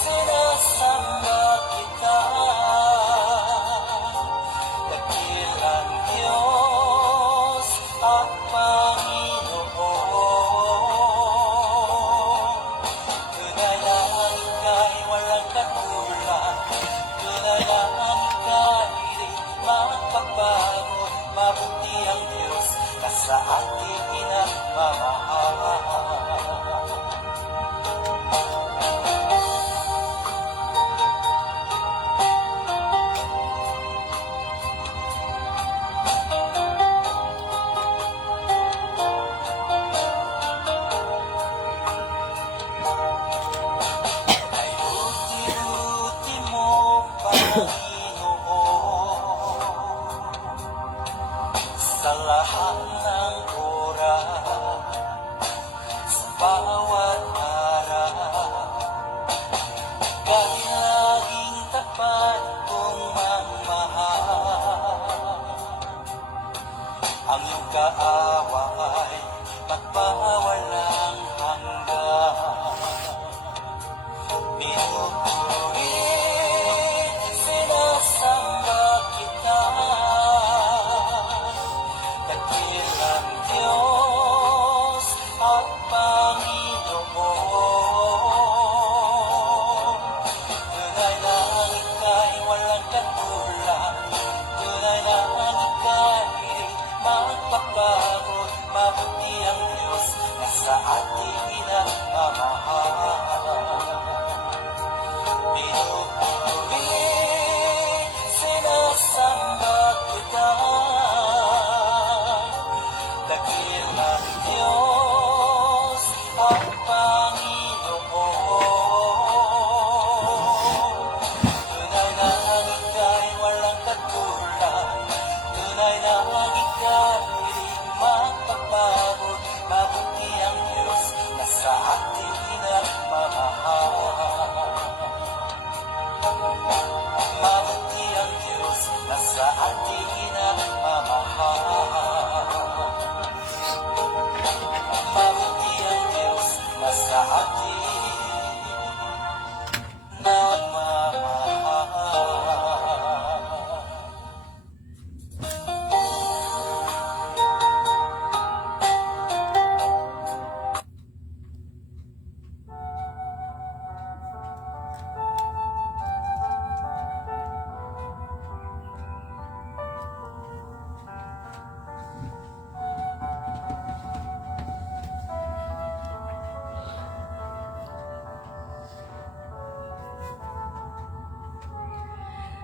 sinasamba kita, dakilang Diyos at Panginoon. Tunay na ika'y walang katulad, tunay na ika'y di magpapago, mabuti ang Diyos na sa ating pinagmamahal. Ay buti-buti mo, Panginoon, sa lahat ng oras, sa bawat araw, kahit laging tapat kong magmahal. Ang iyong kaaway pagpawalang hanggan. Pinupuri, sinasamba kita, dakilang Diyos at Panginoon. Tunay na ika'y walang katulad, tunay na ika'y di magpapago, mabuti ang Diyos na sa ating pinagmamahal. Pinupuri, sinasamba kita, dakilang Diyos at Panginoon. Tunay na ika'y walang katulad, tunay na ika'y di magpapago, mabuti ang Diyos na sa ating pinagmamahal. Mabuti ang Diyos na sa ating pinagmamahal. Mabuti ang Diyos na sa ating nagmamahal.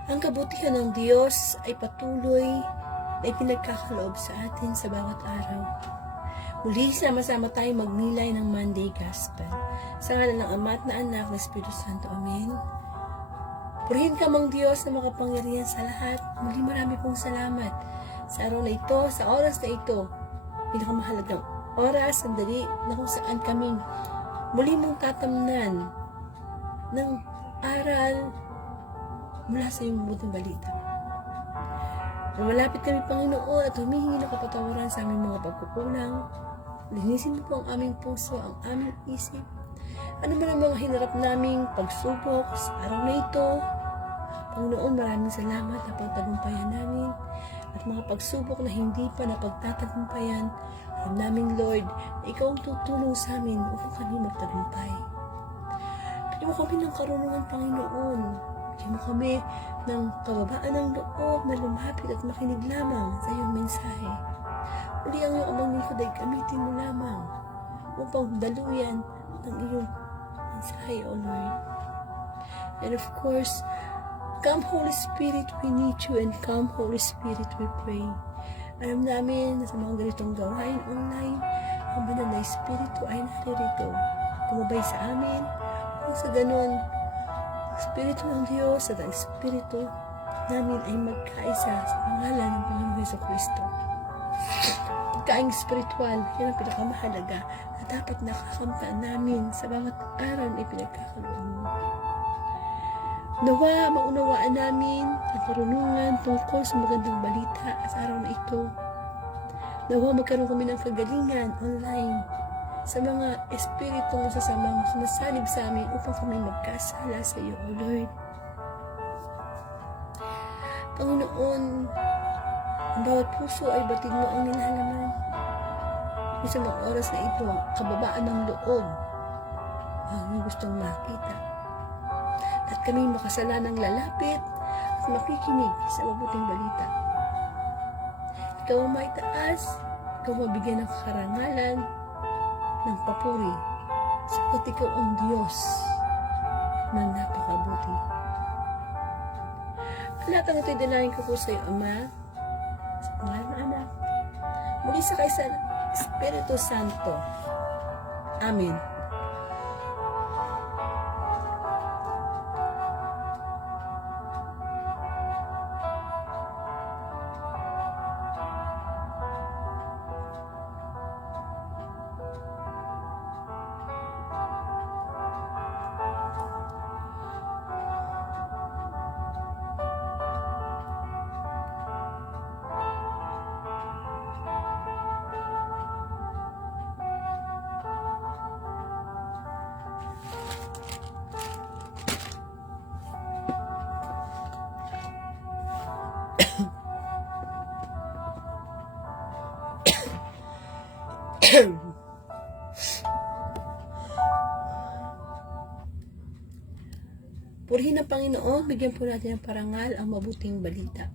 Ang kabutihan ng Diyos ay patuloy na ipinagkakaloob sa atin sa bawat araw. Muli sama-sama tayo magnilay ng Monday Gospel. Sa ngalan ng Ama at ng Anak ng Espiritu Santo. Amen. Purihin ka mang Diyos na makapangyarihan sa lahat. Muli marami pong salamat sa araw na ito, sa oras na ito. Pinakamahalagang oras, sandali na kung saan kami muli mong tatamnan ng aral mula sa iyong mabuting balita. Lumalapit kami, Panginoon, at humihingi ng kapatawaran sa aming mga pagkukulang. Linisin mo po ang aming puso, ang aming isip. Ano man ang mga hinarap naming pagsubok sa araw na ito. Panginoon, maraming salamat na pagtagumpayan namin at mga pagsubok na hindi pa napagtatagumpayan. Alam namin, Lord, na Ikaw ang tutulong sa amin upang kami magtagumpay. Bigyan mo kami ng karunungan, Panginoon. Bigyan mo kami ng kababaan ng loob na lumapit at makinig lamang sa iyong mensahe. Uli ang iyong amang lingkod ay gamitin mo lamang upang daluyan ng iyong mensahe, O Lord. And of course, come Holy Spirit, we need you, and come Holy Spirit, we pray. Alam namin na sa mga ganitong gawain online, ang banal na Espiritu ay naririto. Tumabay sa amin, kung sa ganon, Espiritu ng Diyos at ang Espiritu namin ay magkaisa sa pangalan ng Panginoon Jesucristo. Pagkaing spiritual, yan ang pinakamahalaga na dapat nakakamtaan namin sa bawat araw na ipinagkakaloob mo. Nawa, maunawaan namin ang karunungan tungkol sa magandang balita sa araw na ito. Nawa, magkaroon kami ng kagalingan online sa mga espiritong masasamang sumasalib sa amin upang kami magkasala sa iyo, O Lord. Panginoon, ang bawat puso ay batid mo ang nilalaman. Sa mga oras na ito, kababaan ng loob ang gustong makita. At kami makasalanang lalapit at makikinig sa mabuting balita. Ikaw ang maitaas, ikaw mabigyan ng karangalan, ng papuri, sapagkat ikaw ang Diyos na napakabuti. Lahat ang ito'y dalahin ko po sa iyo, Ama, sa pangalan ng Anak, muli sa kaysa Espiritu Santo. Amen. Purihin ang Panginoon, bigyan po natin ng parangal ang mabuting balita.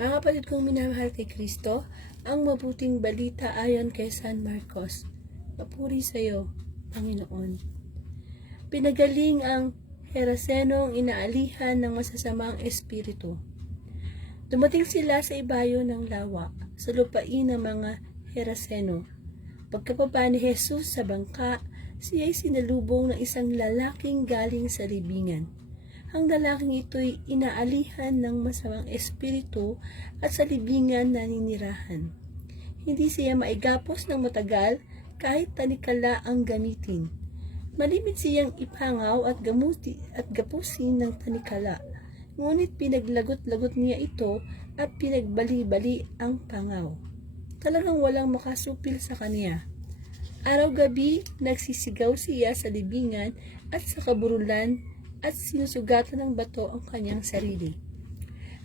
Mga kapatid kong minamahal kay Kristo, ang mabuting balita ayon kay San Marcos. Papuri sa iyo, Panginoon. Pinagaling ang Herasenong inaalihan ng masasamang espiritu. Dumating sila sa ibayo ng lawa, sa lupain ng mga Heraseno. Pagkababa ni Jesus sa bangka, siya ay sinalubong ng isang lalaking galing sa libingan. Ang lalaking ito'y inaalihan ng masamang espiritu at sa libingan naninirahan. Hindi siya maigapos ng matagal kahit tanikala ang gamitin. Malimit siyang ipangaw at gapusin ng tanikala. Ngunit pinaglagot-lagot niya ito at pinagbali-bali ang pangaw. Talagang walang makasupil sa kanya. Araw-gabi nagsisigaw siya sa libingan at sa kaburulan at sinusugatan ng bato ang kanyang sarili.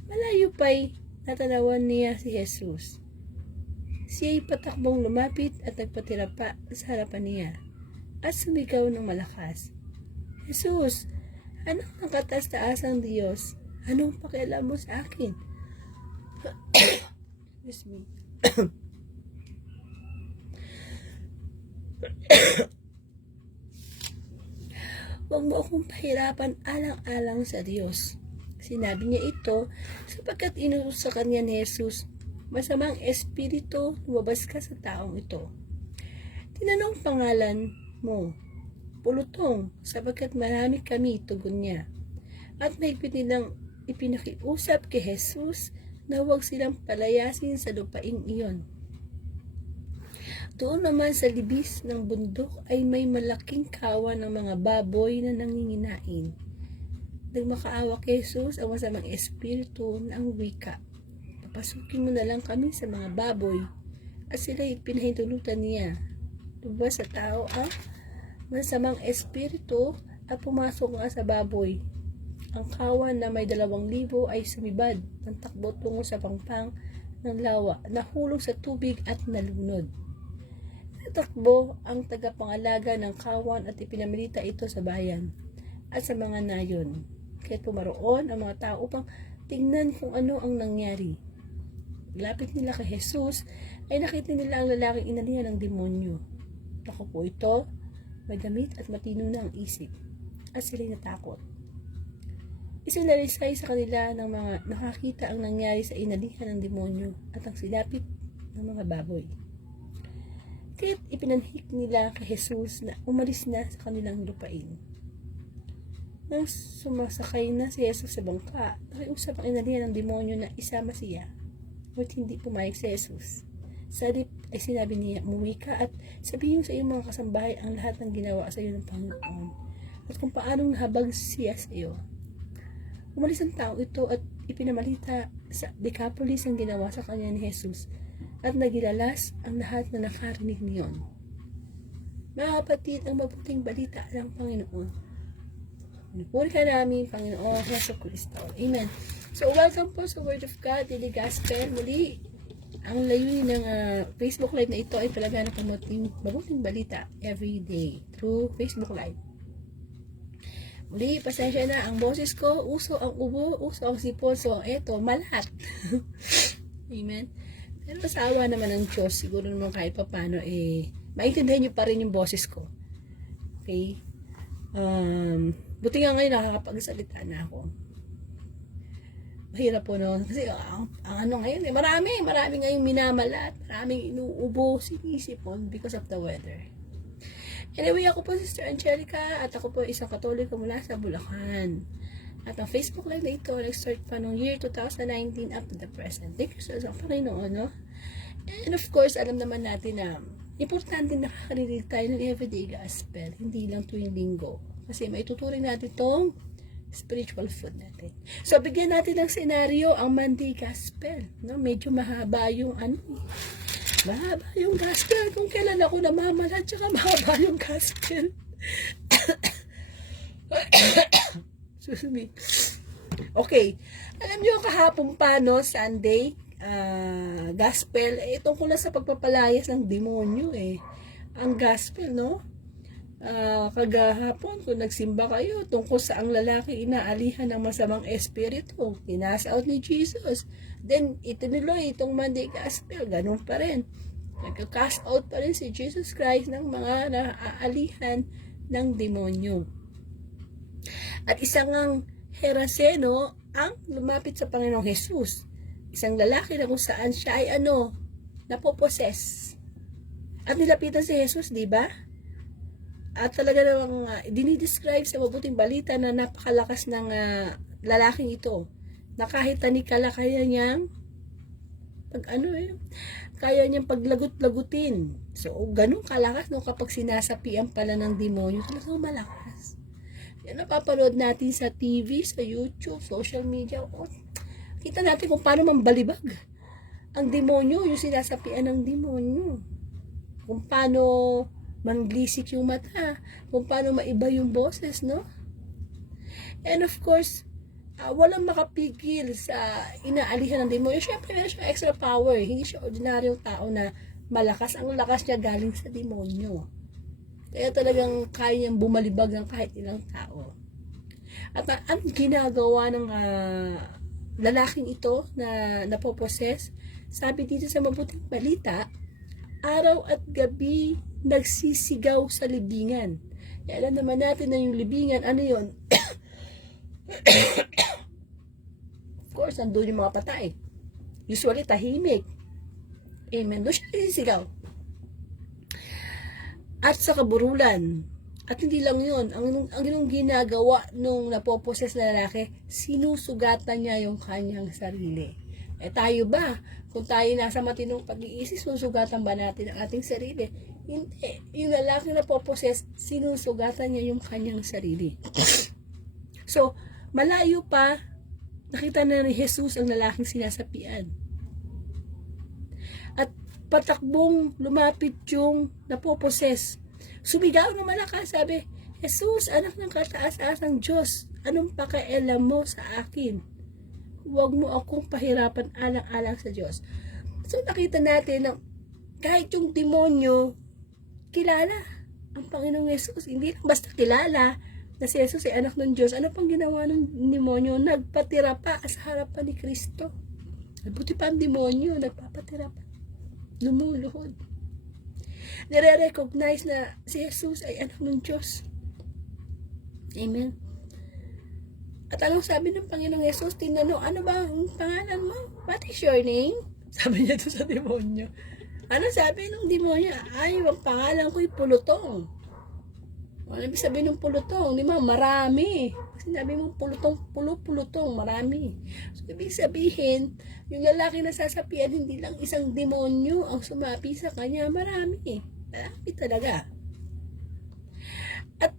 Malayo pa'y natanawan niya si Jesus. Siya'y patakbong lumapit at nagpatira pa sa harapan niya at sumigaw ng malakas, Jesus, anak ng kataas-taasang Diyos, anong pakialam mo sa akin? Excuse me. Huwag mo akong pahirapan alang-alang sa Diyos. Sinabi niya ito sapagkat inutos sa kanya ni Jesus, masamang espiritu, lumabas ka sa taong ito. Tinanong pangalan mo, Pulutong, sapagkat marami kami, tugon niya. At mahigpit nilang ipinakiusap kay Jesus na huwag silang palayasin sa lupaing iyon. Doon naman sa libis ng bundok ay may malaking kawan ng mga baboy na nanginginain. Nagmakaawa kay Jesus ang masamang espiritu na ang wika, papasukin mo na lang kami sa mga baboy, at sila'y pinahintulutan niya. Lumabas sa tao ang masamang espiritu at pumasok nga sa baboy. Ang kawan na may 2,000 ay sumibad ng takbo tungo sa pangpang ng lawa, nahulog sa tubig at nalunod. Natakbo ang tagapangalaga ng kawan at ipinamalita ito sa bayan at sa mga nayon. Kaya't pumaroon ang mga tao upang tingnan kung ano ang nangyari. Lapit nila kay Jesus ay nakita nila ang lalaking inalihan ng demonyo. Nakaupo ito, may damit at matino na ang isip, at sila'y natakot. Isinalaysay sa kanila ng mga nakakita ang nangyari sa inalihan ng demonyo at ang silapit ng mga baboy. Kaya't ipinanhik nila kay Jesus na umalis na sa kanilang lupain. Nang sumasakay na si Jesus sa bangka, nakiusap ang inalihan ng demonyo na isama siya. Ngunit hindi pumayag si Jesus. Sa halip ay sinabi niya, umuwi ka at sabihin sa iyong mga kasambahay ang lahat ng ginawa sa iyo ng Panginoon at kung paanong nahabag siya sa iyo. Umalis ang tao ito at ipinamalita sa Decapolis ang ginawa sa kanya ni Jesus at nagilalas ang lahat na nakarinig niyon. Mga kapatid, ang mabuting balita ng Panginoon. Pinupuri ka namin, Panginoon Hesus Kristo. Amen. So, welcome po sa Word of God, Daily Gospel. Muli, ang layunin ng Facebook Live na ito ay talaga na promoting mabuting balita every day through Facebook Live. Muli, pasensya na ang boses ko, uso ang ubo, uso ang sipon, so eto, malat. Amen. Pero sa awa naman ng Diyos, siguro naman kahit pa paano, maintindihan nyo pa rin yung boses ko. Okay? Buti nga ngayon nakakapagsalita na ako. Mahirap po no. Kasi ang ano ngayon, marami ngayong minamalat, maraming inuubo, sinisipon because of the weather. Anyway, ako po Sister Angelica at ako po isang Katoliko mula sa Bulacan. At ang Facebook Live na ito, nag-start pa noong year 2019 up to the present. Thank you so much, Panginoon, no? And of course, alam naman natin na importante nakakarinig tayo ng everyday gospel, hindi lang tuwing linggo. Kasi maituturing natin itong spiritual food natin. So, bigyan natin ng senaryo ang Monday Gospel. No? Medyo mahaba yung mahaba yung gospel. Kung kailan ako namamalat, tsaka mahaba yung gospel. Okay. Alam nyo, kahapon pa, no, Sunday, gospel, tungkol na sa pagpapalayas ng demonyo, ang gospel, no? Kagahapon kung nagsimba kayo tungkol sa ang lalaki inaalihan ng masamang espiritu, kinasa out ni Jesus, then itinuloy itong Monday Gospel, ganun pa rin, nagka-cast out pa rin si Jesus Christ ng mga naaalihan ng demonyo. At isang ang Heraseno ang lumapit sa Panginoong Jesus, isang lalaki na kung saan siya ay napoposes, at nilapitan si Jesus, di ba? At talaga namang dinidescribe sa mabuting balita na napakalakas ng lalaking ito. Na kahit tanikala kaya niyang paglagut-lagutin. So, ganun kalakas no, kapag sinasapian pala ng demonyo, talagang malakas. Yan napapanood natin sa TV, sa YouTube, social media. Kita natin kung paano mambalibag ang demonyo, yung sinasapian ng demonyo. Kung paano manglisik yung mata, kung paano maiba yung boses, no? And of course, walang makapigil sa inaalihan ng demonyo. Siyempre, meron siya extra power. Hindi siya ordinaryong tao na malakas. Ang lakas niya galing sa demonyo. Kaya talagang kaya niyang bumalibag ng kahit ilang tao. At ang ginagawa ng lalaking ito na napoposes, sabi dito sa mabuting balita, araw at gabi nagsisigaw sa libingan. Alam naman natin na yung libingan, ano yun? Of course, nandun yung mga patay. Usually, tahimik. Amen. Doon siya nagsisigaw. At sa kaburulan. At hindi lang yun. Ang ginagawa nung napoposes na lalaki, sinusugatan niya yung kanyang sarili. Tayo ba? Kung tayo nasa matinong pag-iisip, susugatan ba natin ang ating sarili? Hindi. Yung lalaki na poposes, sinusugatan niya yung kanyang sarili. So, malayo pa, nakita na ni Jesus ang lalaking sinasapian. At patakbong lumapit yung napoposes. Sumigaw ng malakas, sabi, Jesus, anak ng kataas-asang Diyos, anong pakialam mo sa akin? Huwag mo akong pahirapan alang-alang sa Diyos. So nakita natin na kahit yung demonyo, kilala ang Panginoong Yesus. Hindi lang basta kilala na si Jesus ay anak ng Diyos. Ano pang ginawa ng demonyo? Nagpatira pa sa harapan ni Kristo. Buti pa ang demonyo, nagpapatira pa. Lumuluhod. Nire-recognize na si Jesus ay anak ng Diyos. Amen. At anong sabi ng Panginoong Yesus? Tinanong, ano ba ang pangalan mo? What is your name? Sabi niya to sa demonyo. Ano sabi ng demonyo? Ay, ang pangalan ko'y Pulutong. Ano ibig sabihin ng pulutong? Di ba? Marami. Sinabi mo pulutong, marami. So, ibig sabihin, yung lalaki na sasapian, hindi lang isang demonyo ang sumapi sa kanya. Marami. Marami talaga. At,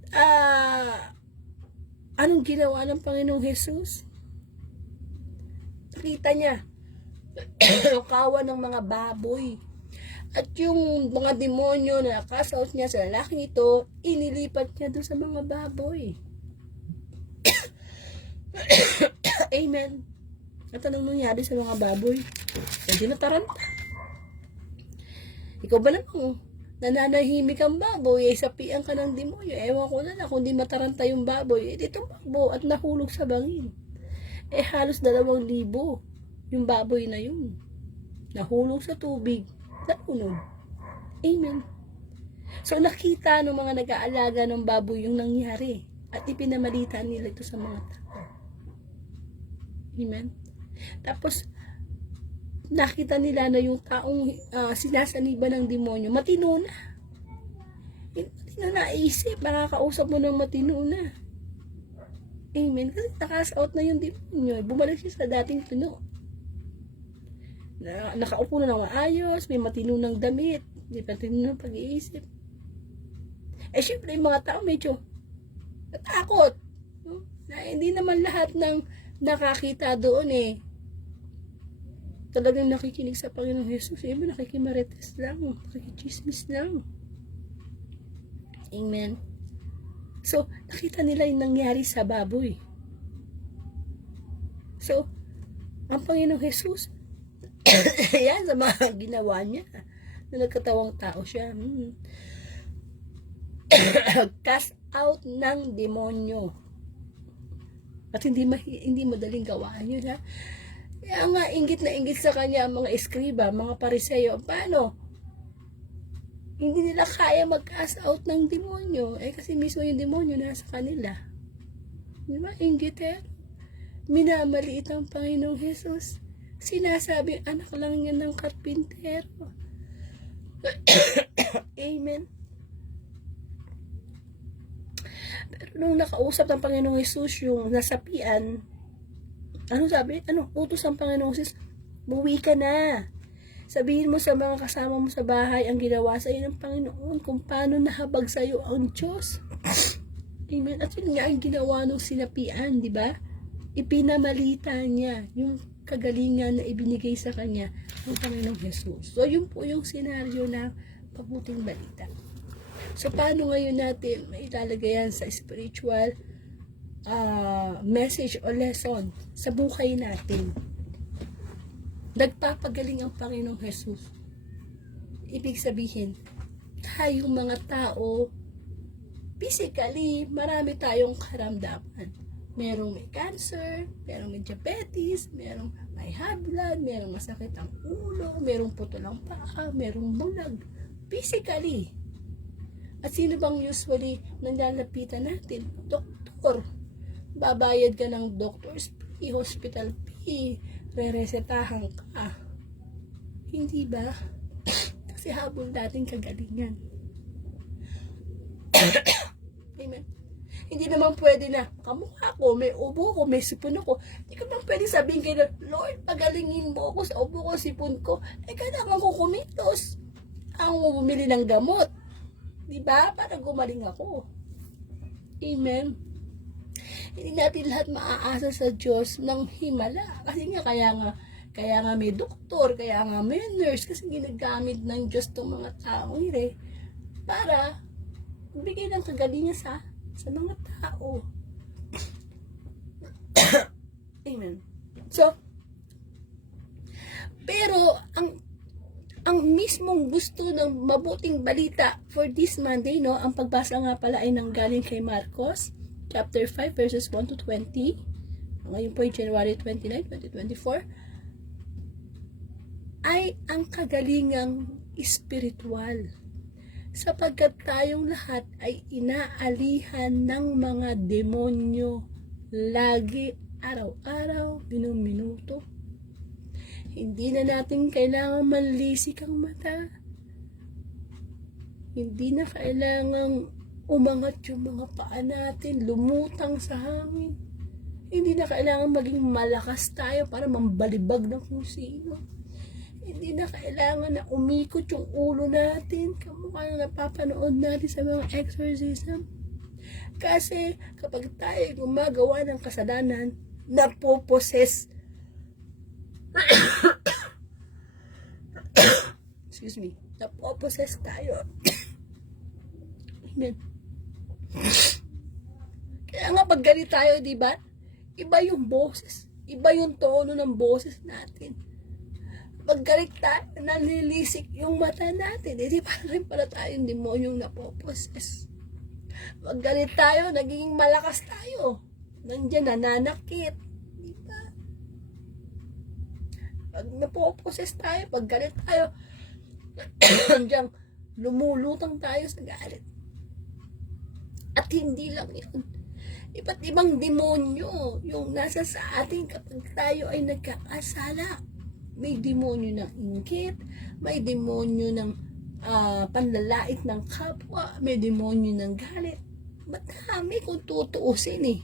anong ginawa ng Panginoong Jesus? Nakita niya, kawan ng mga baboy. At yung mga demonyo na nakasaut niya sa lalaking ito, inilipat niya doon sa mga baboy. Amen. At anong nangyari sa mga baboy? Hindi nataranta. Ikaw ba naman, nananahimik ang baboy, ay sapian ka ng demonyo. Ewan ko na kung di mataranta yung baboy. Eh, dito tumakbo at nahulog sa bangin. Eh, halos 2,000 yung baboy na yun. Nahulog sa tubig. Nahulog. Amen. So, nakita ng mga nag-aalaga ng baboy yung nangyari. At ipinamalita nila ito sa mga tao. Amen. Tapos, nakita nila na yung taong sinasaniba ng demonyo, matino na. Matino na isip, makakausap mo ng matino na. Amen. Kasi nakasaot na yung demonyo. Bumalik siya sa dating tuno. Nakaupo na ng maayos, may matino ng damit, may matino ng pag-iisip. Eh, syempre, yung mga tao medyo natakot. No? Na hindi naman lahat ng nakakita doon talagang nakikinig sa Panginoong Jesus. Iba nakikimarites lang, nakikichismis lang. Amen. So, nakita nila yung nangyari sa baboy. So, ang Panginoong Jesus, yan sa mga ginawa niya, na nagkatawang tao siya. Cast out ng demonyo. At hindi madaling gawaan yun, ha? Kaya nga, inggit na inggit sa kanya ang mga eskriba, mga pariseyo. Paano? Hindi nila kaya mag-cast out ng demonyo. Eh, kasi mismo yung demonyo nasa kanila. Di ba? Inggit minamaliit ang Panginoong Jesus. Sinasabi, anak lang yan ng karpintero. Amen. Pero nung nakausap ng Panginoong Jesus yung nasapian, ano sabi? Utos ang Panginoong Jesus? Buwi ka na. Sabihin mo sa mga kasama mo sa bahay ang ginawa sa iyo ng Panginoon, kung paano nahabag sa iyo ang Diyos. Amen. At yun nga ang ginawa ng sinapian, di ba? Ipinamalita niya yung kagalingan na ibinigay sa kanya ng Panginoong Jesus. So, yun po yung senaryo ng pabuting balita. So, paano ngayon natin mailalagay yan sa spiritual message o lesson sa buhay natin? Nagpapagaling ang Panginoong Jesus. Ibig sabihin, tayong mga tao, physically, marami tayong karamdaman. Merong may cancer, merong may diabetes, merong may high blood, merong masakit ang ulo, merong putol ang paa, merong bulag. Physically. At sino bang usually nalalapitan natin? Doktor. Babayad ka ng doctor's fee, hospital fee, re-resetahan ka. Hindi ba? Kasi habol natin kagalingan. Amen. Hindi naman pwede na, kamukha ko, may ubo ko, may sipon ako. Hindi ka naman pwede sabihin kayo, Lord, pagalingin mo ako sa ubo ko, sipon ko. Eh, kailangan ko kumitos. Ang bumili ng gamot. Diba? Para gumaling ako. Amen. Hindi natin lahat maaasa sa Diyos ng himala. Kasi nga, kaya nga may doktor, kaya nga may nurse, kasi ginagamit ng Diyos itong mga tao para bigay ng kagalingan sa mga tao. Amen. So, pero, ang ang mismong gusto ng mabuting balita for this Monday, no? Ang pagbasa nga pala ay nanggaling kay Marcos, chapter 5, verses 1 to 20. Ngayon po ay January 29, 2024. Ay ang kagalingang espiritual. Sapagkat tayong lahat ay inaalihan ng mga demonyo lagi, araw-araw, minuto. Hindi na natin kailangan manlisik ang mata. Hindi na kailangan umangat yung mga paa natin, lumutang sa hangin. Hindi na kailangan maging malakas tayo para mambalibag ng kung sino. Hindi na kailangan na umikot yung ulo natin, kamukha na napapanood natin sa mga exorcism. Kasi kapag tayo gumagawa ng kasalanan, napoposes. Excuse me. Napoposes tayo. Amen. Kaya nga pag galit tayo, di ba? Iba yung boses. Iba yung tono ng boses natin. Pag galit tayo, nalilisik yung mata natin. Di pa rin pala tayong demonyong napoposes. Pag galit tayo, naging malakas tayo. Nandiyan, nananakit. Di ba? Pag napoposes tayo, pag galit tayo, nandiyan, lumulutang tayo sa galit. At hindi lang yun. Iba't ibang demonyo yung nasa sa atin kapag tayo ay nagkakasala. May demonyo ng inggit, may demonyo ng panlalait ng kapwa, may demonyo ng galit. Madami kung tutuusin eh.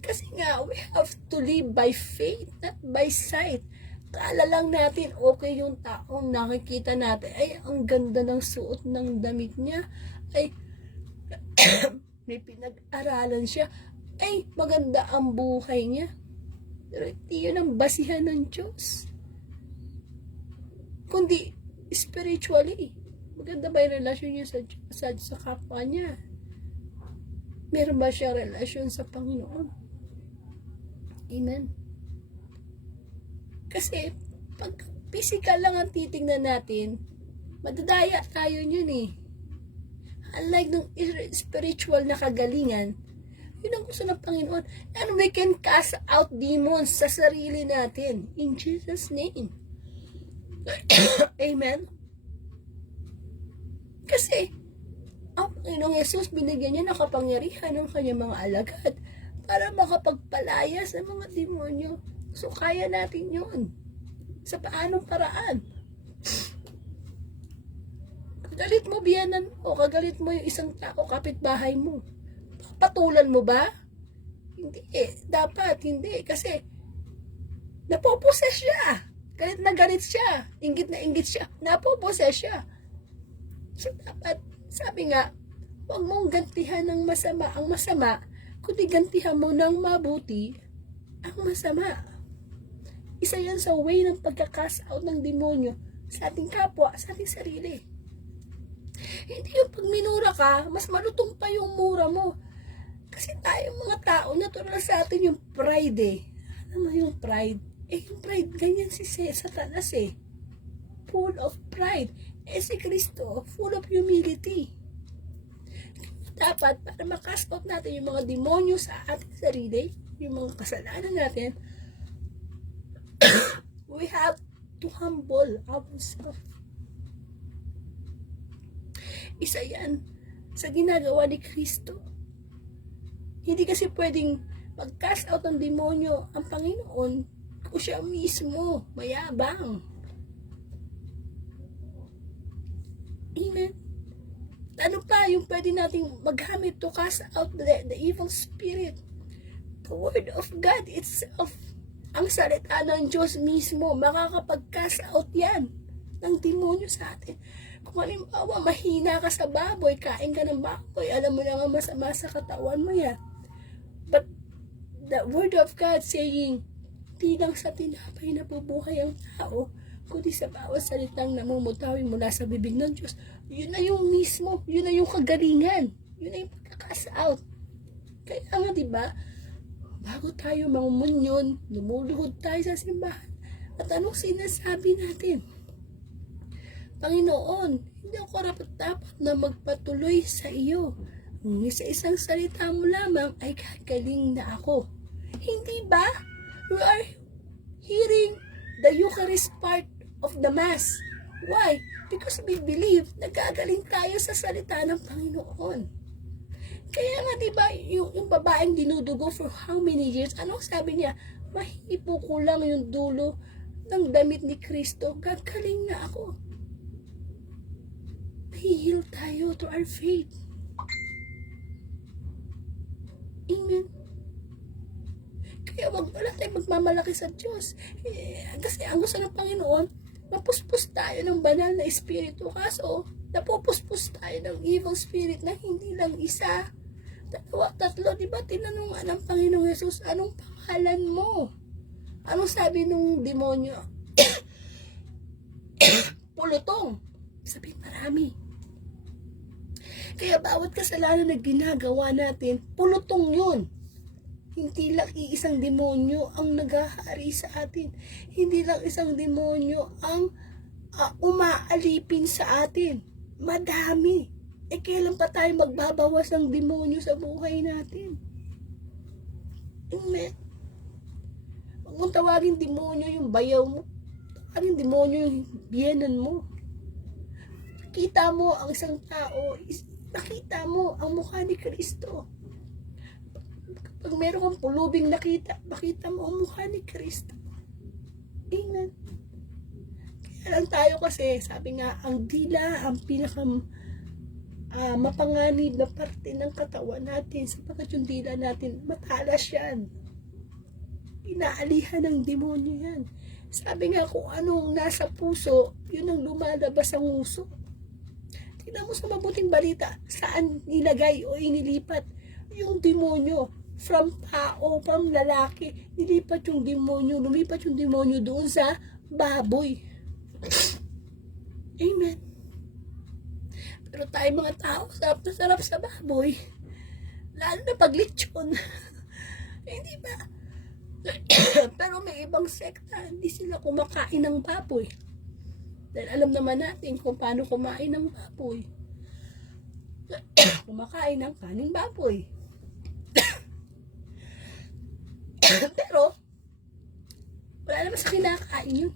Kasi nga, we have to live by faith, not by sight. Kala lang natin, okay yung taong nakikita natin, ay, ang ganda ng suot ng damit niya, ay, may pinag-aralan siya, ay, maganda ang buhay niya. Pero hindi yun ang basihan ng Diyos. Kundi, spiritually, maganda ba yung relasyon niya sa kapwa niya? Meron ba siya relasyon sa Panginoon? Amen. Kasi, pag physical lang ang titingnan natin, madadaya tayo yun eh. Unlike nung spiritual na kagalingan, yun ang gusto ng Panginoon. And we can cast out demons sa sarili natin. In Jesus' name. Amen. Kasi, ang Panginoong Yesus, binigyan niya ng kapangyarihan ng kanyang mga alagad para makapagpalaya sa mga demonyo. So, kaya natin yun. Sa paanong paraan? Kagalit mo biyanan mo, kagalit mo yung isang tao, kapitbahay mo. Patulan mo ba? Hindi. Dapat, hindi. Kasi, napoposes siya. Galit na galit siya. Inggit na inggit siya. Napoposes siya. So, dapat, sabi nga, huwag mong gantihan ng masama ang masama, kundi gantihan mo ng mabuti ang masama. Isa yan sa way ng pagka-cast out ng demonyo sa ating kapwa, sa ating sarili. Hindi yung pag minura ka, mas malutong pa yung mura mo. Kasi tayong mga tao, natural sa atin yung pride eh. Ano mo yung pride? Yung pride, ganyan si Satanas eh. Full of pride. Si Kristo, full of humility. Dapat, para makast out natin yung mga demonyo sa ating sarili, yung mga kasalanan natin, we have to humble ourselves. Isa yan sa ginagawa ni Kristo. Hindi kasi pwedeng mag-cast out ng demonyo ang Panginoon kung siya mismo mayabang. Amen. Ano pa yung pwede nating maghamit to cast out the evil spirit? The Word of God itself. Ang salita ng Diyos mismo, makakapag-cast out yan ng demonyo sa atin. Kung halimbawa, mahina ka sa baboy, kain ka ng baboy, alam mo na nga masama sa katawan mo yan. But the Word of God saying, di lang sa tinapay na bubuhay ang tao, kundi sa bawat salitang namumutawi mula sa bibig ng Diyos. Yun na yung mismo, yun na yung kagalingan, yun na yung pagkakas out. Kaya nga diba, bago tayo mamunyon, lumuluhod tayo sa simbahan. At anong sinasabi natin? Panginoon, hindi ako karapat-dapat na magpatuloy sa iyo. Ngunit sa isang salita mo lamang ay gagaling na ako. Hindi ba? We are hearing the Eucharist part of the Mass. Why? Because we believe na gagaling tayo sa salita ng Panginoon. Kaya nga diba, yung babaeng dinudugo for how many years, anong sabi niya? Mahipo ko lang yung dulo ng damit ni Kristo, gagaling na ako. Nahihil tayo to our faith. Amen. Kaya wala tayong magmamalaki sa Diyos. Kasi ang gusto ng Panginoon, mapuspos tayo ng banal na espiritu. Kaso, napupuspos tayo ng evil spirit na hindi lang isa. 2, 3, di ba? Tinanong nga ng Panginoong Yesus, anong pangalan mo? Anong sabi nung demonyo? Pulutong. Sabi, marami. Kaya bawat kasalanan na ginagawa natin, pulutong yun. Hindi lang isang demonyo ang naghahari sa atin. Hindi lang isang demonyo ang umaalipin sa atin. Madami. Kailan pa tayo magbabawas ng demonyo sa buhay natin? Amen. Huwag mong tawagin demonyo yung bayaw mo. Tawagin demonyo yung biyenan mo. Nakita mo ang isang tao, nakita mo ang mukha ni Kristo. Pag meron kang pulubing makita mo ang mukha ni Kristo. Amen. Kaya lang tayo kasi, sabi nga, ang dila, ang mapanganib na parte ng katawan natin, sapagkat yung dila natin, matalas yan. Inaalihan ng demonyo yan. Sabi nga, kung anong nasa puso, yun ang lumalabas ang uso. Tingnan mo sa mabuting balita, saan nilagay o inilipat yung demonyo. From tao, from lalaki, nilipat yung demonyo, lumipat yung demonyo doon sa baboy. Amen. Pero tayo mga tao, sarap na sarap sa baboy. Lalo na pag lechon. Hindi ba? Pero may ibang sekta, hindi sila kumakain ng baboy. Dahil alam naman natin kung paano kumain ng baboy. Kumakain ng kaning baboy. Pero, wala naman sa kinakain yun.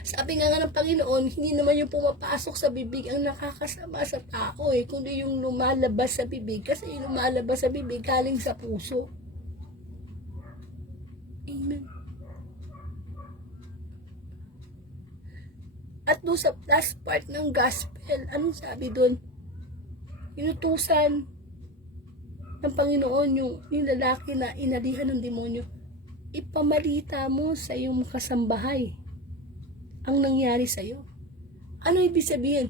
Sabi nga ng Panginoon, hindi naman yung pumapasok sa bibig ang nakakasama sa tao kundi yung lumalabas sa bibig. Kasi yung lumalabas sa bibig galing sa puso. Amen. At doon sa last part ng gospel, anong sabi doon? Inutusan ng Panginoon yung lalaki na inalihan ng demonyo. Ipamalita mo sa iyong kasambahay ang nangyari sa iyo. Ano ibig sabihin?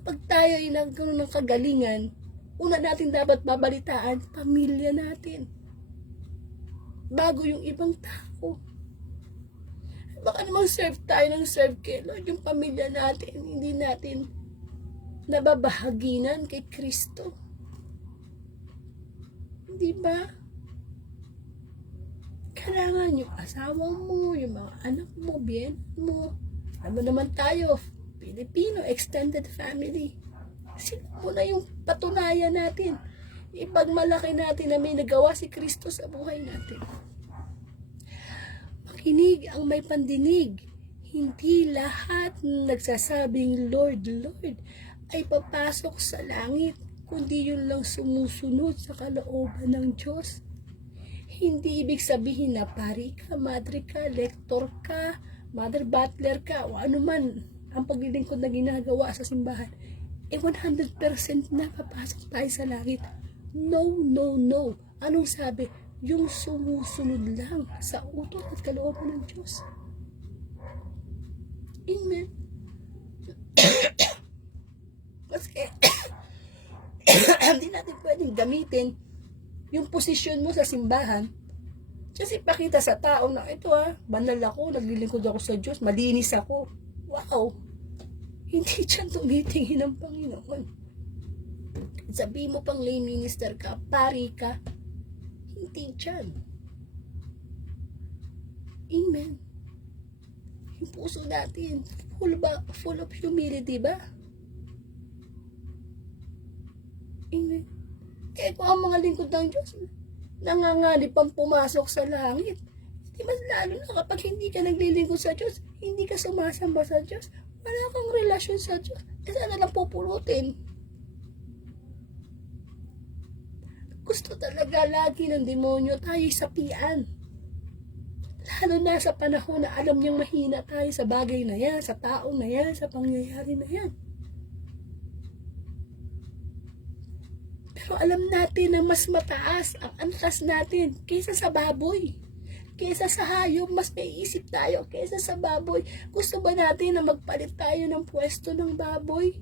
Pag tayo ay nagkaroon ng kagalingan, una natin dapat babalitaan, pamilya natin. Bago yung ibang tao. Baka namang serve tayo ng serve kay Lord, yung pamilya natin, hindi natin nababahaginan kay Kristo. Hindi ba? Kailangan yung asawa mo, yung mga anak mo, biyen mo. Ano naman tayo, Filipino, extended family. Sino muna yung patunayan natin? Ipagmalaki natin na may nagawa si Kristo sa buhay natin. Makinig ang may pandinig. Hindi lahat ng nagsasabing Lord, Lord ay papasok sa langit, kundi yun lang sumusunod sa kalooban ng Diyos. Hindi ibig sabihin na pari ka, madre ka, lektor ka, mother butler ka, o ano man ang paglilingkod na ginagawa sa simbahan, 100% na papasok tayo sa langit. No, no, no. Anong sabi? Yung sumusunod lang sa utos at kalooban ng Diyos. Amen. Kasi hindi natin pwedeng gamitin yung posisyon mo sa simbahan kasi pakita sa tao na ito banal ako, naglilingkod ako sa Diyos, malinis ako. Wow! Hindi dyan tumitingin ang Panginoon. Sabi mo pang lay minister ka, pari ka, hindi dyan. Amen. Yung puso natin, full of humility ba? Amen. Kaya kung ang mga lingkod ng Diyos, nangangalip ang pumasok sa langit, di mas lalo na kapag hindi ka naglilingkod sa Diyos, hindi ka sumasamba sa Diyos, wala kang relasyon sa Diyos, kasi na lang pupulutin. Gusto talaga lagi ng demonyo tayo sapian. Lalo na sa panahon na alam niyang mahina tayo sa bagay na yan, sa taong na yan, sa pangyayari na yan. Pero alam natin na mas mataas ang antas natin kaysa sa baboy. Kaysa sa hayop, mas may isip tayo kaysa sa baboy. Gusto ba natin na magpalit tayo ng pwesto ng baboy?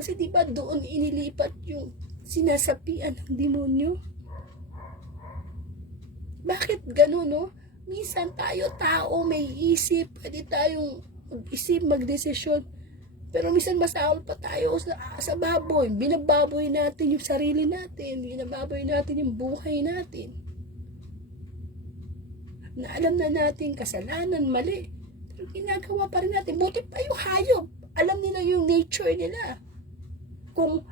Kasi di ba doon inilipat yung sinasapian ng demonyo? Bakit ganun, no? Minsan tayo, tao, may isip. Pwede tayong mag-isip, magdesisyon. Pero minsan masahol pa tayo sa baboy. Binababoy natin yung sarili natin. Binababoy natin yung buhay natin. Na alam na natin kasalanan, mali. Pero ginagawa pa rin natin. Buti pa yung hayop. Alam nila yung nature nila. Kung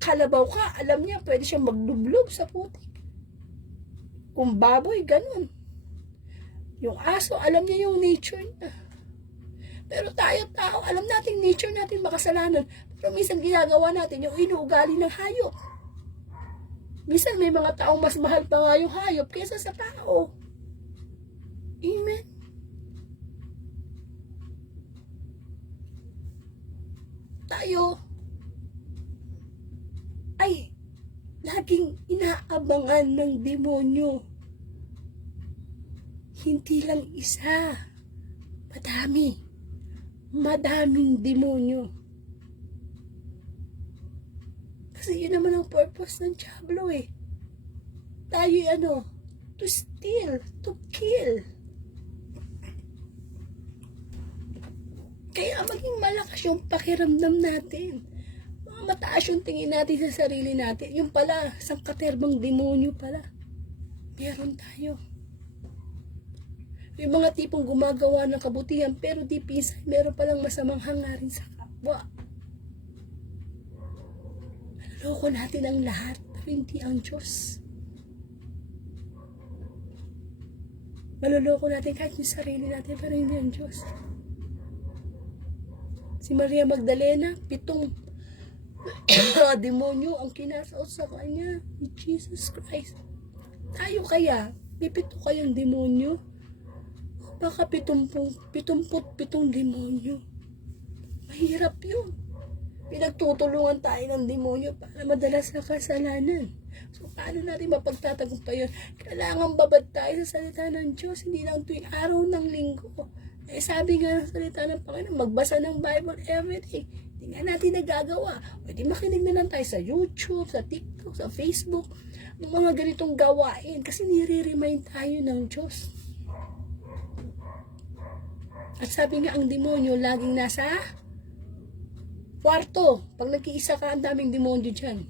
kalabaw ka, alam niya, pwede siyang maglublob sa putik. Kung baboy, ganun. Yung aso, alam niya yung nature niya. Pero tayo, tao, alam natin nature natin makasalanan. Pero minsan ginagawa natin yung inuugali ng hayop. Minsan may mga taong mas mahal pa nga yung hayop kaysa sa tao. Amen. Tayo ay laging inaabangan ng demonyo. Hindi lang isa. Madaming demonyo. Kasi yun naman ang purpose ng Diablo eh. Tayo to steal, to kill. Kaya maging malakas yung pakiramdam natin. Mataas yung tingin natin sa sarili natin. Yung pala, sangkaterbang demonyo pala. Meron tayo. Yung mga tipong gumagawa ng kabutihan, pero deep inside, meron palang masamang hangarin sa kapwa. Maloloko natin ang lahat, pero hindi ang Diyos. Maloloko natin kahit yung sarili natin, pero hindi ang Diyos. Si Maria Magdalena, 7 demonyo ang kinasaot sa kanya ni Jesus Christ. Tayo kaya, may 7 kayong demonyo? Baka 77 demonyo. Mahirap yun. Pinagtutulungan tayo ng demonyo para madala sa kasalanan. So, paano natin mapagtatagumpay yun? Kailangan babad tayo sa salita ng Diyos, hindi lang tuwing araw ng linggo. Eh, sabi nga ng salita ng Panginoon, magbasa ng Bible everyday. Hindi nga natin nagagawa. Pwede makinig na lang tayo sa YouTube, sa TikTok, sa Facebook, ng mga ganitong gawain. Kasi nire-remind tayo ng Diyos. At sabi nga ang demonyo, laging nasa kwarto. Pag nag-iisa ka, ang daming demonyo dyan.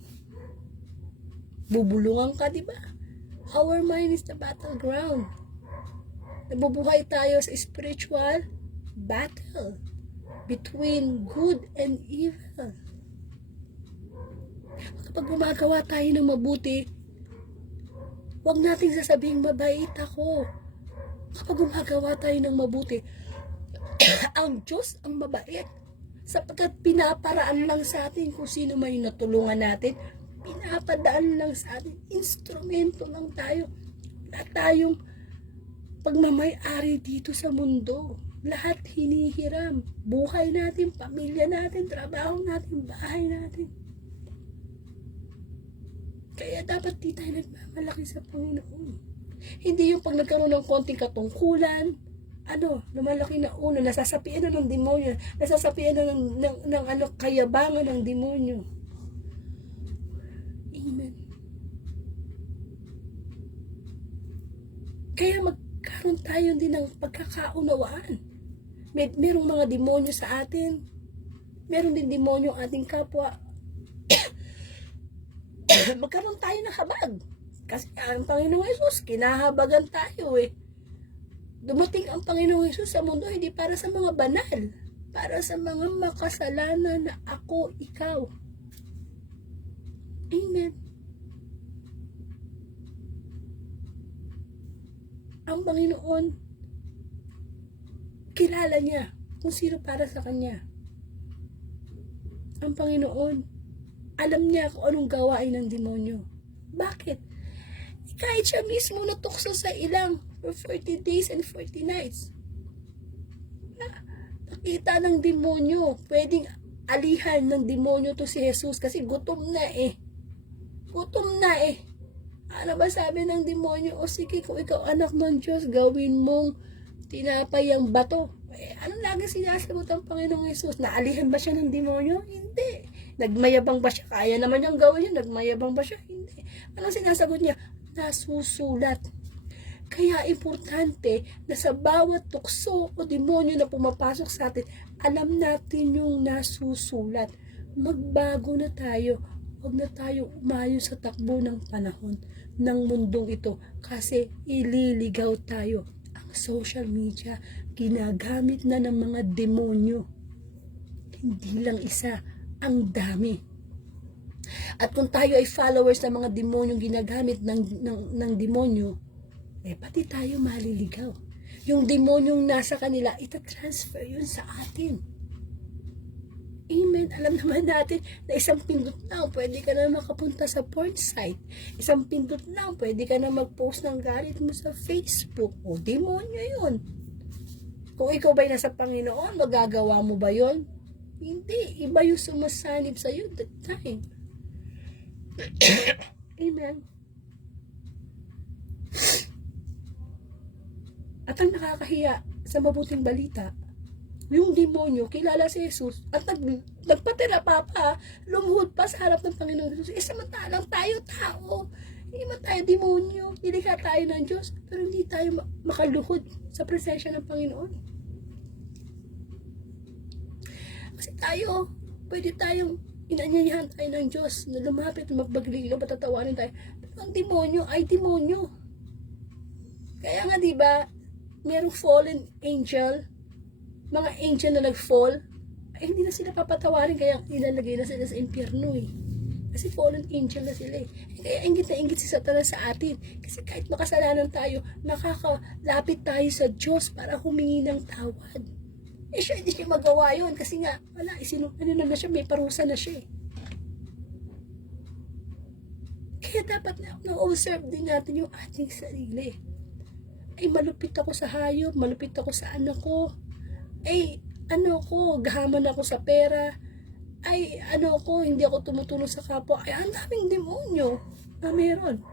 Bubulungan ka, di ba? Our mind is the battleground. Nabubuhay tayo sa spiritual battle between good and evil. Kapag gumagawa tayo ng mabuti, huwag nating sasabing mabait ako. Kapag gumagawa tayo ng mabuti, ang Diyos ang mabait. Sapagkat pinaparaan lang sa atin kung sino may natulungan natin. Pinapadaan lang sa atin. Instrumento lang tayo. Lahat tayong pagmamay-ari dito sa mundo. Lahat hinihiram. Buhay natin, pamilya natin, trabaho natin, bahay natin. Kaya dapat di tayo nagmamalaki sa Panginoon. Hindi yung pag nagkaroon ng konting katungkulan, lumalaki na uno, nasasapian na ng demonyo, nasasapian na ng kayabangan ng demonyo. Amen. Kaya magkaroon tayo din ng pagkakaunawaan. Merong mga demonyo sa atin. Meron din demonyo ang ating kapwa. Magkaroon tayo ng habag. Kasi ang Panginoong Jesus, kinahabagan tayo eh. Dumating ang Panginoong Hesus sa mundo hindi para sa mga banal, para sa mga makasalanan na ako, ikaw. Amen. Ang Panginoon, kilala niya kung sino para sa Kanya. Ang Panginoon, alam niya kung anong gawain ng demonyo. Bakit? Kahit siya mismo natukso sa ilang for 40 days and 40 nights. Nakita ng demonyo, pwedeng alihan ng demonyo to si Jesus kasi gutom na eh. Gutom na eh. Ano ba sabi ng demonyo? O sige, kung ikaw anak ng Diyos, gawin mong tinapay ang bato. Eh, anong lagi sinasagot ang Panginoong Hesus? Naalihan ba siya ng demonyo? Hindi. Nagmayabang ba siya? Kaya naman niyang gawin yun. Nagmayabang ba siya? Hindi. Anong sinasagot niya? Nasusulat. Kaya importante na sa bawat tukso o demonyo na pumapasok sa atin, alam natin yung nasusulat. Magbago na tayo. Huwag na tayo umayon sa takbo ng panahon ng mundong ito kasi ililigaw tayo. Ang social media, ginagamit na ng mga demonyo. Hindi lang isa, ang dami. At kung tayo ay followers ng mga demonyong ginagamit ng demonyo, eh pati tayo maliligaw. Yung demonyong nasa kanila, itatransfer yun sa atin. Amen. Alam naman natin na isang pindot lang, pwede ka na makapunta sa porn site. Isang pindot lang, pwede ka na mag-post ng galit mo sa Facebook. O, demonyo yun. Kung ikaw ba'y nasa Panginoon, magagawa mo ba yun? Hindi. Iba yung sumasanib sa iyo that time. Amen. At ang nakakahiya sa mabuting balita, yung demonyo, kilala si Jesus, at nagpatira pa, lumuhod pa sa harap ng Panginoon Jesus. Samantalang tayo, tao, hindi man tayo demonyo, nilikha tayo ng Diyos, pero hindi tayo makaluhod sa presensya ng Panginoon. Kasi tayo, pwede tayong inanyayahan tayo ng Diyos na lumapit, magbagliglo, patatawanin tayo. Pero ang demonyo ay demonyo. Kaya nga diba, merong fallen angel, mga angel na nag-fall, ay hindi na sila papatawarin, kaya nilalagay na sila sa impyerno eh. Kasi fallen angel na sila eh. Kaya ingit na ingit si Satanas sa atin. Kasi kahit makasalanan tayo, makakalapit tayo sa Diyos para humingi ng tawad. Eh siya, hindi siya magawa yun. Kasi nga, wala, ano na siya, may parusa na siya eh. Kaya dapat na-observe din natin yung ating sarili. Ay, malupit ako sa hayop, malupit ako sa anak ko. Ay, gahaman ako sa pera. Ay, hindi ako tumutulong sa kapwa. Ay, ang daming demonyo na meron.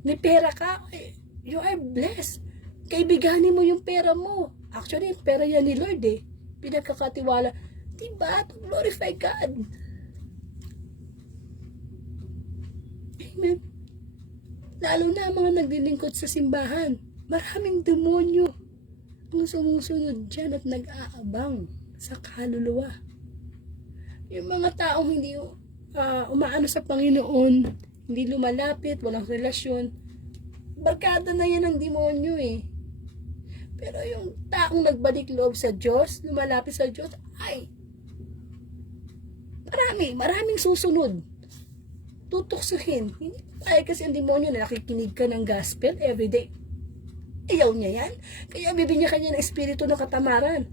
May pera ka, ay, you are blessed. Kaibiganin mo yung pera mo. Actually, pera yan ni Lord eh. Pinagkakatiwala. Diba? To glorify God. Amen. Lalo na mga naglilingkod sa simbahan. Maraming demonyo ang sumusunod dyan at nag-aabang sa kaluluwa. Yung mga taong hindi umaano sa Panginoon, hindi lumalapit, walang relasyon, barkada na yan ng demonyo eh. Pero yung taong nagbalik loob sa Diyos, lumalapit sa Diyos, ay, maraming susunod. Tutuksuhin. Hindi tayo kasi ang demonyo na nakikinig ka ng gospel everyday. Ayaw niya yan. Kaya bibigyan kanya ng espiritu ng katamaran.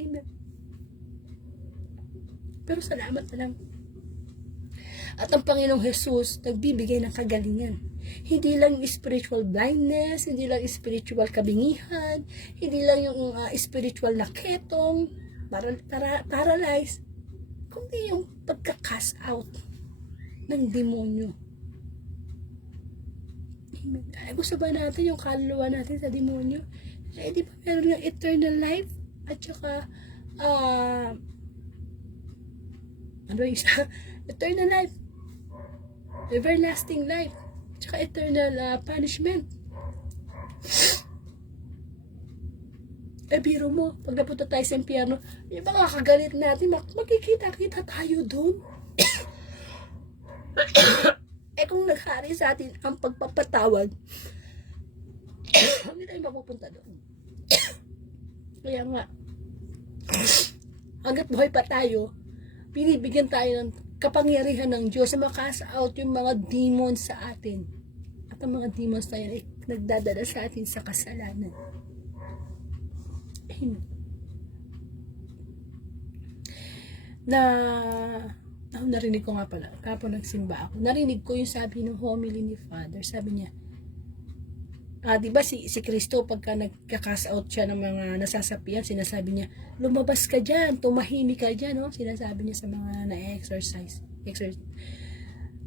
Amen. Pero salamat na lang. At ang Panginoong Jesus nagbibigay ng kagalingan. Hindi lang yung spiritual blindness, hindi lang spiritual kabingihan, hindi lang yung spiritual na ketong, paralyzed, kundi yung pagka-cast out ng demonyo. Amen. Ay, gusto ba natin yung kaluluwa natin sa demonyo? Eh, di ba meron yung eternal life? At saka, eternal life, everlasting life, at saka eternal punishment. Eh, biro mo, pag napunta tayo sa impyerno, yung mga kagalit natin, magkikita-kita tayo doon. Eh, kung naghari sa atin ang pagpapatawad, hindi tayo mapupunta doon. Kaya nga, hanggat buhay pa tayo, binibigyan tayo ng kapangyarihan ng Diyos na makasa out yung mga demons sa atin. At ang mga demons na yan ay nagdadala sa atin sa kasalanan. Amen. Narinig ko nga pala, kapag nagsimba ako, narinig ko yung sabi ng homily ni Father. Sabi niya, diba si Kristo pagka nagka-cast out siya ng mga nasasapian, sinasabi niya, lumabas ka dyan, tumahimik ka dyan, no? Sinasabi niya sa mga na-exercise.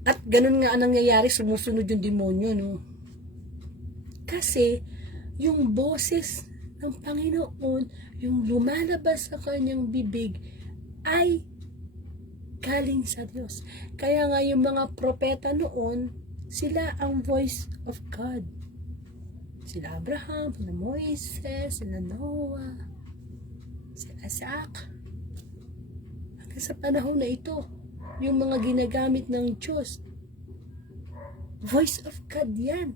At ganun nga ang nangyayari, sumusunod yung demonyo, no? Kasi, yung boses ng Panginoon, yung lumalabas sa kanyang bibig, ay galing sa Diyos. Kaya nga yung mga propeta noon, sila ang voice of God. Sila Abraham, sila Moises, sila Noah, sila Isaac. Hanggang sa panahon na ito, yung mga ginagamit ng Diyos, voice of God yan.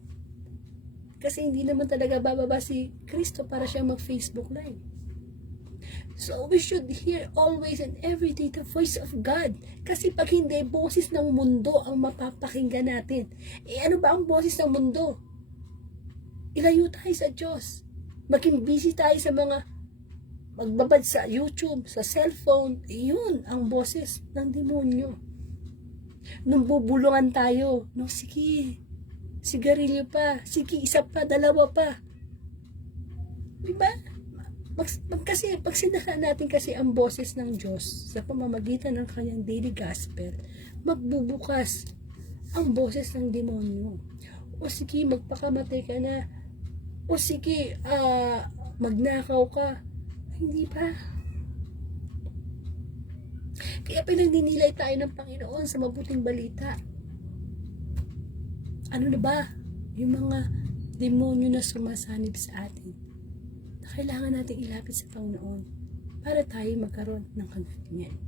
Kasi hindi naman talaga bababa si Kristo para siya mag-Facebook live. So we should hear always and every day the voice of God. Kasi pag hindi, boses ng mundo ang mapapakinggan natin. Ano ba ang boses ng mundo? Ilayo tayo sa Diyos. Maging busy tayo sa mga magbabad sa YouTube, sa cellphone. Iyon ang boses ng demonyo. Nung bubulungan tayo, no, sige, sigarilyo pa, sige, isa pa, dalawa pa. Diba? Kasi pag sinara natin kasi ang boses ng Diyos sa pamamagitan ng kanyang daily gospel, magbubukas ang boses ng demonyo. O sige, magpakamatay ka na. O sige, magnakaw ka. Hindi ba? Kaya pinagdinilay tayo ng Panginoon sa mabuting balita. Ano na ba? Yung mga demonyo na sumasanib sa atin. Kailangan natin ilapit sa Panginoon para tayo magkaroon ng kagalingan.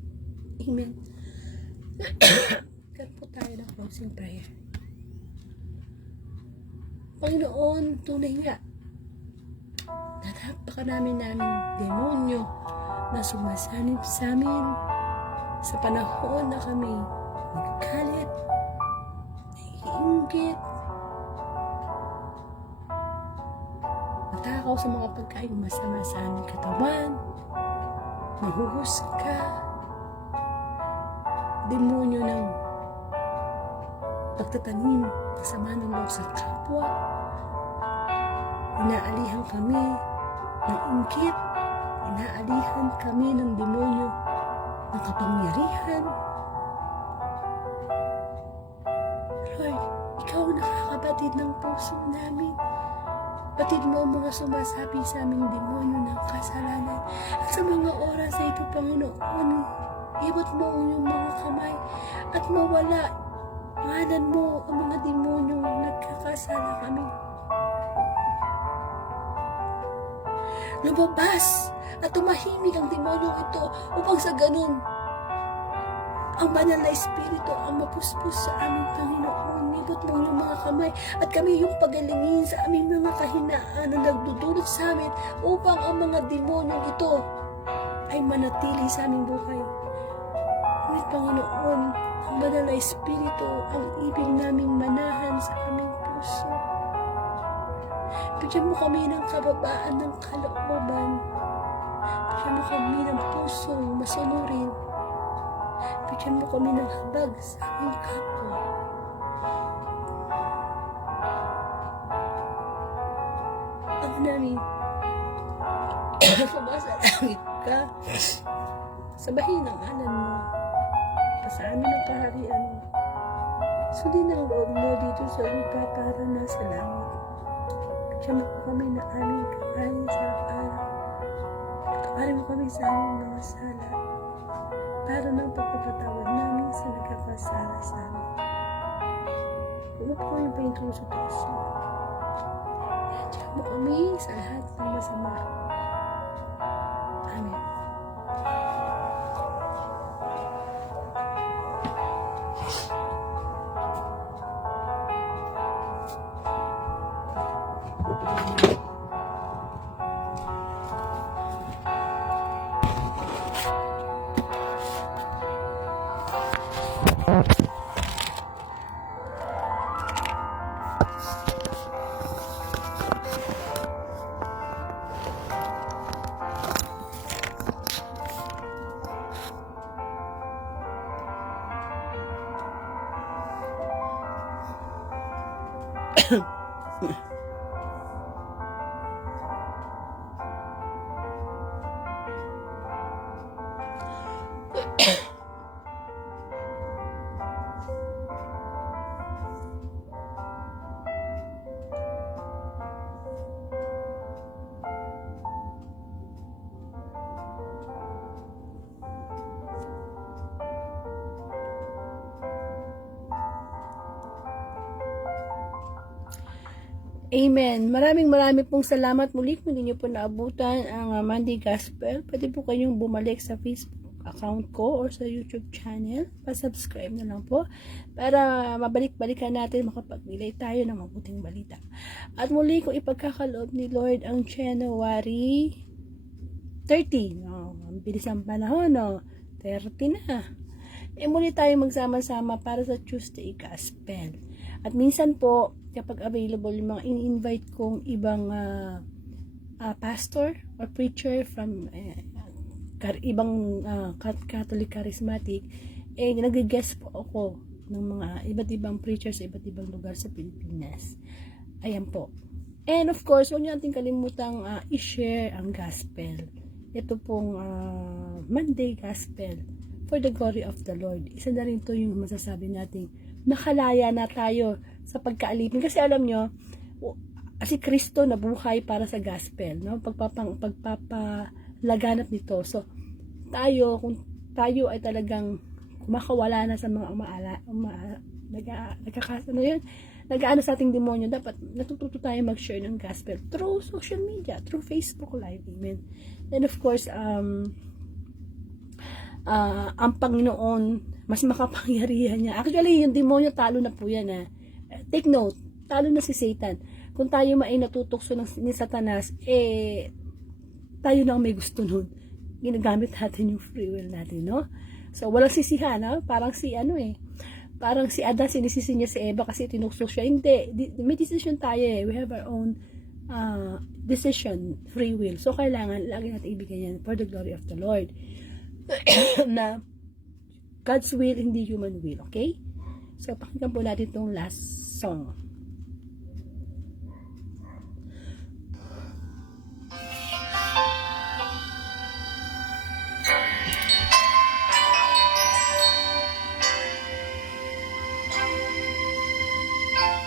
Amen. Karoon po tayo ng closing prayer. Panginoon, tunay nga, napakaraming namin demonyo na sumasanib sa amin sa panahon na kami nagagalit, naiinggit, matakaw sa mga pagkain masama sa aming katawan, nahuhusga, demonyo ng pagtatanim ng sama ng loob sa kapwa, inaalihan kami ng inggit, inaalihan kami ng demonyo ng kapangyarihan. Lord, ikaw nakakabatid ng puso namin. Batid mo ang mga sumasabi sa aming demonyo ng kasalanan. At sa mga oras na ito, Panginoon, ibot mo ang iyong mga kamay at mawala. Ngalan mo ang mga demonyo nagkakasala kami. Lumabas at tumahimik ang demonyo ito upang sa ganun, ang banal na espiritu ang mapuspos sa aming Panginoon. Ibot mo yung mga kamay at kami yung pagalingin sa aming mga kahinaan na nagdudulot sa amin upang ang mga demonyong ito ay manatili sa aming buhay. Ngunit Panginoon, ang banal na espiritu ang ibig naming manahan sa aming puso. Bigyan mo kami ng kababaan ng kalooban. Bigyan mo kami ng puso masunurin. Bigyan mo kami ng habag sa aming kapwa. Ang namin, sumasalangit ka. Sabahin ang alam mo. Pasaan ang kaharian mo. Sundin ang loob mo dito sa lupa para nasa langit. Bigyan mo kami ng aming kakain sa araw. Patawarin mo kami sa aming mga sala. Para ng pagpapatawad namin sa nagkakasala sa amin. Huwag ko yung pahintuso-tuso. Diyan mo kami sa lahat ng masama. Amen. Amen. Maraming pong salamat muli kung hindi nyo po naabutan ang Monday Gospel. Pwede po kayong bumalik sa Facebook account ko or sa YouTube channel. Pa-subscribe na lang po para mabalik-balikan natin, makapag-relay tayo ng mabuting balita. At muli, kung ipagkakaloob ni Lord ang January 30. Ang bilis ang panahon, 30 na. Muli tayo magsama-sama para sa Tuesday Gospel. At minsan po, kapag available yung mga in-invite kong ibang pastor or preacher from ibang Catholic Charismatic, nag-guest po ako ng mga iba't ibang preachers sa iba't ibang lugar sa Pilipinas. Ayan po. And of course, huwag nyo natin kalimutang i-share ang gospel. Ito pong Monday Gospel for the glory of the Lord. Isa na rin to yung masasabi natin, nakalaya na tayo sa pagkaalipin. Kasi alam nyo, si Kristo nabuhay para sa gospel, no? Pagpapalaganap nito. So, kung tayo ay talagang kumakawala na sa mga nag-aano sa ating demonyo, dapat natututo tayo mag-share ng gospel through social media, through Facebook Live. Amen. And of course, ang Panginoon, mas makapangyarihan niya. Actually, yung demonyo, talo na po yan. Take note, talo na si Satan. Kung tayo ay natutokso ni Satanas, tayo na may gusto nun. Ginagamit natin yung free will natin, no? So, walang sisihan, no? Parang si Adan, sinisisi niya si Eva kasi tinukso siya. Hindi, may decision tayo We have our own decision, free will. So, kailangan, lagi natin ibigay yan for the glory of the Lord. Na God's will, hindi human will, okay? So, pakinggan po natin itong last song.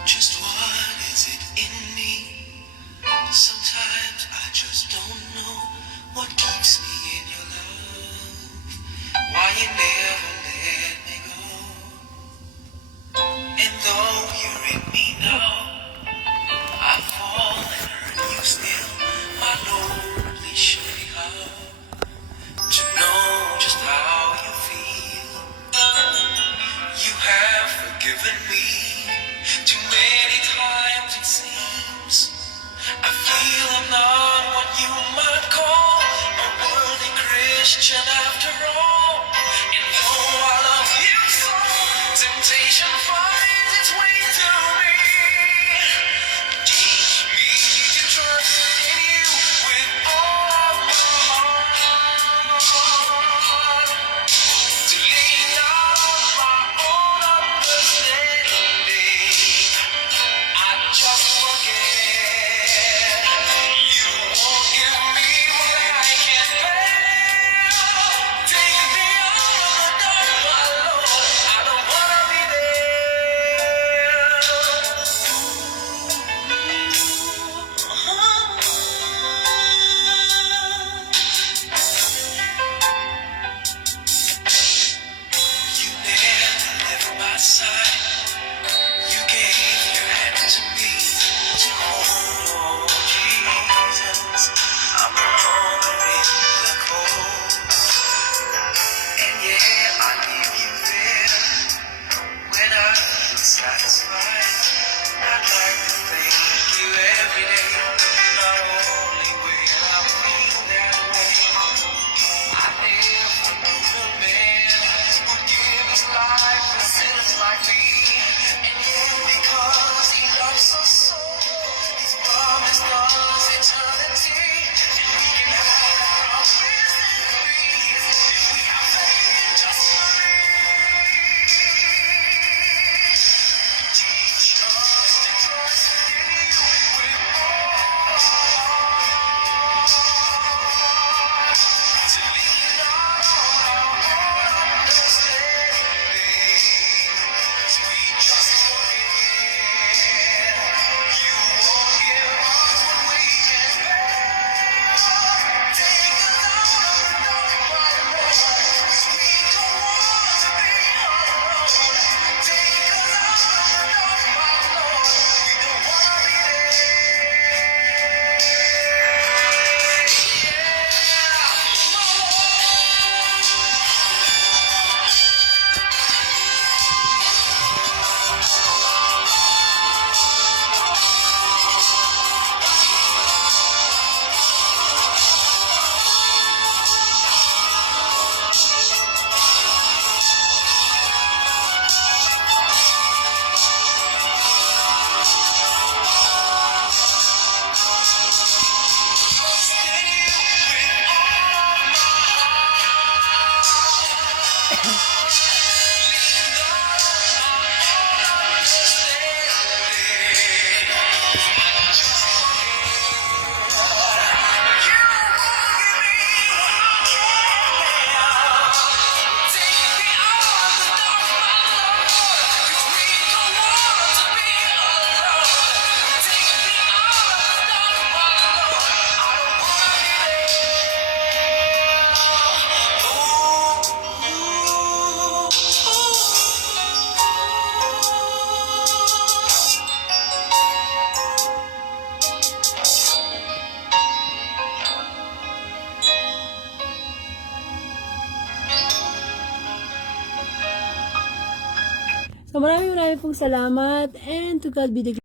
Just what is it in me? Sometimes I just don't know what keeps me in your love. Why you never let me go. And though you're in me maraming pong salamat and to God be the